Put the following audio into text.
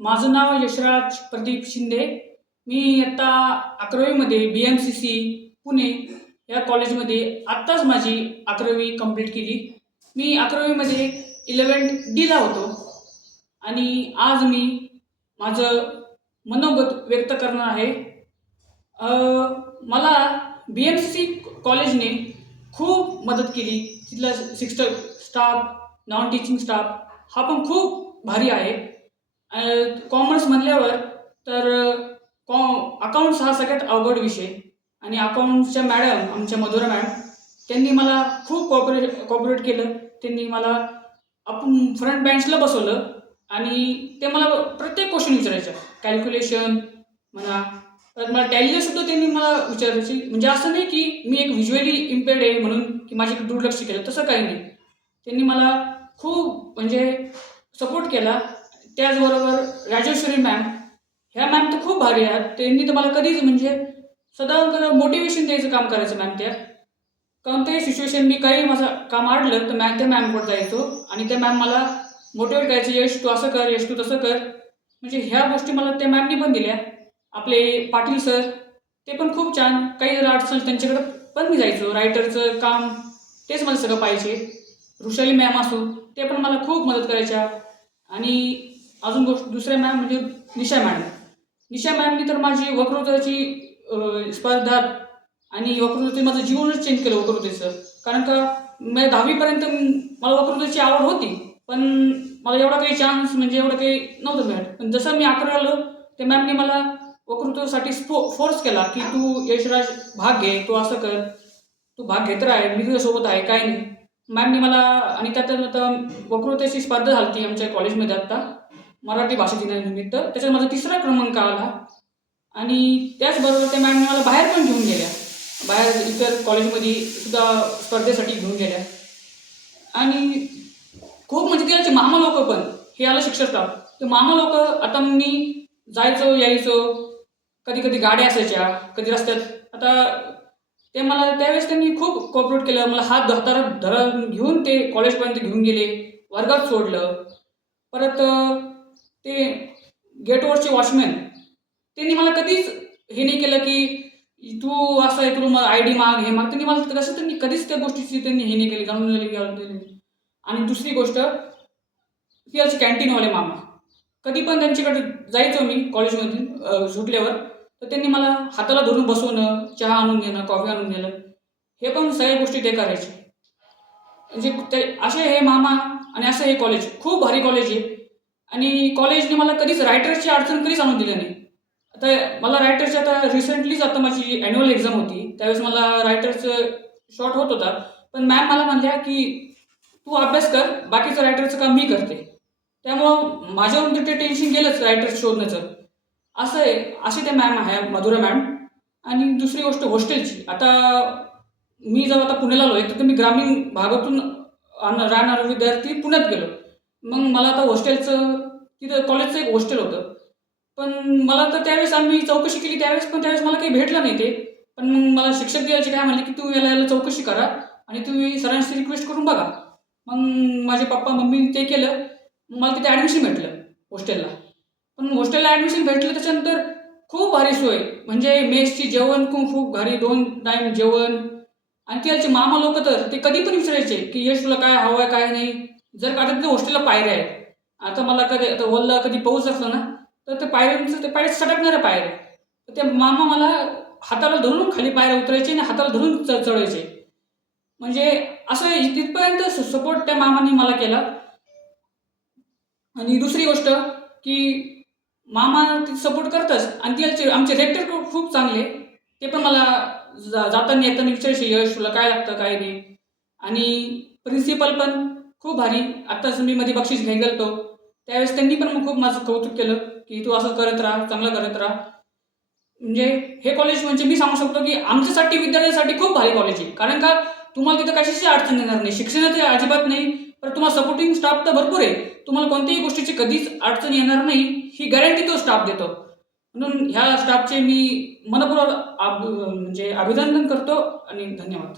माझं नाव यशराज प्रदीप शिंदे. मी इयत्ता 11वीमध्ये BMCC पुणे या कॉलेजमध्ये आत्ताच माझी 11वी कंप्लीट केली. मी 11वीमध्ये 11D होतो आणि आज मी माझं मनोगत व्यक्त करणार आहे. मला BMCC कॉलेजने खूप मदत केली. तिथला शिक्षक स्टाफ, नॉन टीचिंग स्टाफ हा पण खूप भारी आहे. कॉमर्स म्हणल्यावर तर अकाउंट्स हा सगळ्यात अवघड विषय आणि अकाउंट्सच्या मॅडम आमच्या मधुरा मॅडम त्यांनी मला खूप कॉपरेट केलं. त्यांनी मला आपण फ्रंट बेंचला बसवलं आणि ते मला प्रत्येक क्वेश्चन विचारायचं. कॅल्क्युलेशन म्हणा, तर मला टॅलीलासुद्धा त्यांनी मला विचारायची. म्हणजे असं नाही की मी एक व्हिज्युअली इम्पेअर्ड आहे म्हणून की माझ्याकडे दुर्लक्ष केलं, तसं काही नाही. त्यांनी मला खूप म्हणजे सपोर्ट केला. त्याचबरोबर राजेश्वरी मॅम, ह्या मॅम तर खूप भारी आहेत. त्यांनी तर मला कधीच म्हणजे सदा मोटिवेशन द्यायचं काम करायचं मॅम. कोणत्याही सिच्युएशन मी काही माझं काम अडलं तर त्या मॅमकडे जायचो आणि त्या मॅम मला मोटिवेट करायचे. यश तू असं कर, यश तू तसं कर. म्हणजे ह्या गोष्टी मला त्या मॅमनी पण दिल्या. आपले पाटील सर ते पण खूप छान. काही जर अडचण त्यांच्याकडे पण मी जायचो. रायटरचं काम तेच मला सगळं पाहिजे. वृषाली मॅम असो ते पण मला खूप मदत करायच्या. आणि अजून दुसऱ्या मॅम म्हणजे निशा मॅडम. निशा मॅमनी तर माझी वक्तृत्वाची स्पर्धा आणि वक्तृत्वाचे माझं जीवनच चेंज केलं वक्तृत्वाचं. कारण का मी 10वीपर्यंत मला वक्तृत्वाची आवड होती, पण मला एवढा काही चान्स म्हणजे एवढं काही नव्हतं मिळत. पण जसं मी 11 आलो त्या मॅमने मला वक्तृत्वासाठी फोर्स केला की तू यशराज भाग घे, तू असं कर, तू भाग घेत राह, मी तुझ्यासोबत आहे, काय नाही. मॅमने मला आणि त्यात आता वक्तृत्वाची स्पर्धा झाली होती आमच्या कॉलेजमध्ये आत्ता मराठी भाषा दिनानिमित्त. त्याच्यात माझा 3रा क्रमांक आला. आणि त्याचबरोबर त्या मॅमने मला बाहेर पण घेऊन गेल्या. बाहेर इतर कॉलेजमध्ये सुद्धा स्पर्धेसाठी घेऊन गेल्या. आणि खूप म्हणजे त्याचे मामा लोक पण हे आलं शिक्षक स्टाफ. ते मामा लोक आता मी जायचो यायचो, कधी कधी गाड्या असायच्या, कधी रस्त्यात. आता ते मला त्यावेळेस त्यांनी खूप कॉपरेट केलं. मला हात धरून घेऊन ते कॉलेजपर्यंत घेऊन गेले, वर्गात सोडलं. परत ते गेटवरचे वॉचमॅन त्यांनी मला कधीच हे नाही केलं की तू असं आहे, तुला ID माग, हे माग. त्यांनी मला कसं त्यांनी कधीच त्या गोष्टीची त्यांनी हे नाही केली, जाणून दिली. आणि दुसरी गोष्ट तिथलचे कॅन्टीनवाले मामा, कधी पण त्यांच्याकडे जायचो मी कॉलेजमधून सुटल्यावर, तर त्यांनी मला हाताला धरून बसवणं, चहा आणून देणं, कॉफी आणून देणं, हे पण सगळ्या गोष्टी ते करायचे. म्हणजे ते असे हे मामा आणि असं हे कॉलेज खूप भारी कॉलेज आहे. आणि कॉलेजने मला कधीच रायटर्सची अडचण कधीच आणून दिली नाही. आता मला रायटरची आता रिसेंटलीच आता माझी ॲन्युअल एक्झाम होती, त्यावेळेस मला रायटरचं शॉर्ट होत होता. पण मॅम मला म्हणल्या की तू अभ्यास कर, बाकीचं रायटरचं काम मी करते. त्यामुळं माझ्यावरून ते टेन्शन गेलंच रायटर शोधण्याचं. असं आहे, असे ते मॅम आहे मधुरा मॅम. आणि दुसरी गोष्ट हॉस्टेलची. आता मी जेव्हा आता पुण्याला आलो आहे तर मी ग्रामीण भागातून राहणारा विद्यार्थी पुण्यात गेलो. मग मला आता हॉस्टेलचं तिथं कॉलेजचं एक हॉस्टेल होतं. पण मला तर त्यावेळेस आम्ही चौकशी केली पण त्यावेळेस मला काही भेटलं नाही ते. पण मग मला शिक्षक द्यायचे काय म्हणले की तू याला चौकशी करा आणि तुम्ही सरांशी रिक्वेस्ट करून बघा. मग माझे पप्पा मम्मीने ते केलं. मला तिथे ॲडमिशन भेटलं हॉस्टेलला. पण हॉस्टेलला ॲडमिशन भेटलं त्याच्यानंतर खूप भारी सोय. म्हणजे मेसची जेवण खूप भारी, 2 टाईम जेवण. आणि त्याचे मामा लोक तर ते कधी पण विचारायचे की यश तुला काय हवं आहे, काय नाही. जर का आता तिथे हॉस्टेलला पायऱ्या आहेत, आता मला कधी आता वल्ला कधी पाऊस असला ना तर ते पायऱ्या सटकणाऱ्या पायऱ्या. तर ते मामा मला हाताला धरून खाली पायऱ्या उतरायचे आणि हाताला धरून चढायचे. म्हणजे असं तिथपर्यंत सपोर्ट त्या मामाने मला केला. आणि दुसरी गोष्ट की मामा सपोर्ट करतच आणि ते आमचे रेक्टर खूप चांगले. ते पण मला जाताना येताना विचारायचे यश तुला काय लागतं, काय नाही. आणि प्रिन्सिपल पण खूप भारी. आत्ताच मी मध्ये बक्षीस घ्यायला गेलो त्यावेळेस त्यांनी पण मग खूप माझं कौतुक केलं की तू असं करत राहा, चांगलं करत राहा. म्हणजे हे कॉलेज म्हणजे मी सांगू शकतो की आमच्यासाठी विद्यार्थ्यांसाठी खूप भारी कॉलेज आहे. कारण का तुम्हाला तिथं कशाची अडचण येणार नाही, शिक्षणाची अजिबात नाही. पण तुम्हाला सपोर्टिंग स्टाफ तर भरपूर आहे. तुम्हाला कोणत्याही गोष्टीची कधीच अडचण येणार नाही ही गॅरंटी तो स्टाफ देतो. म्हणून ह्या स्टाफचे मी मनपूर्वक म्हणजे अभिनंदन करतो आणि धन्यवाद.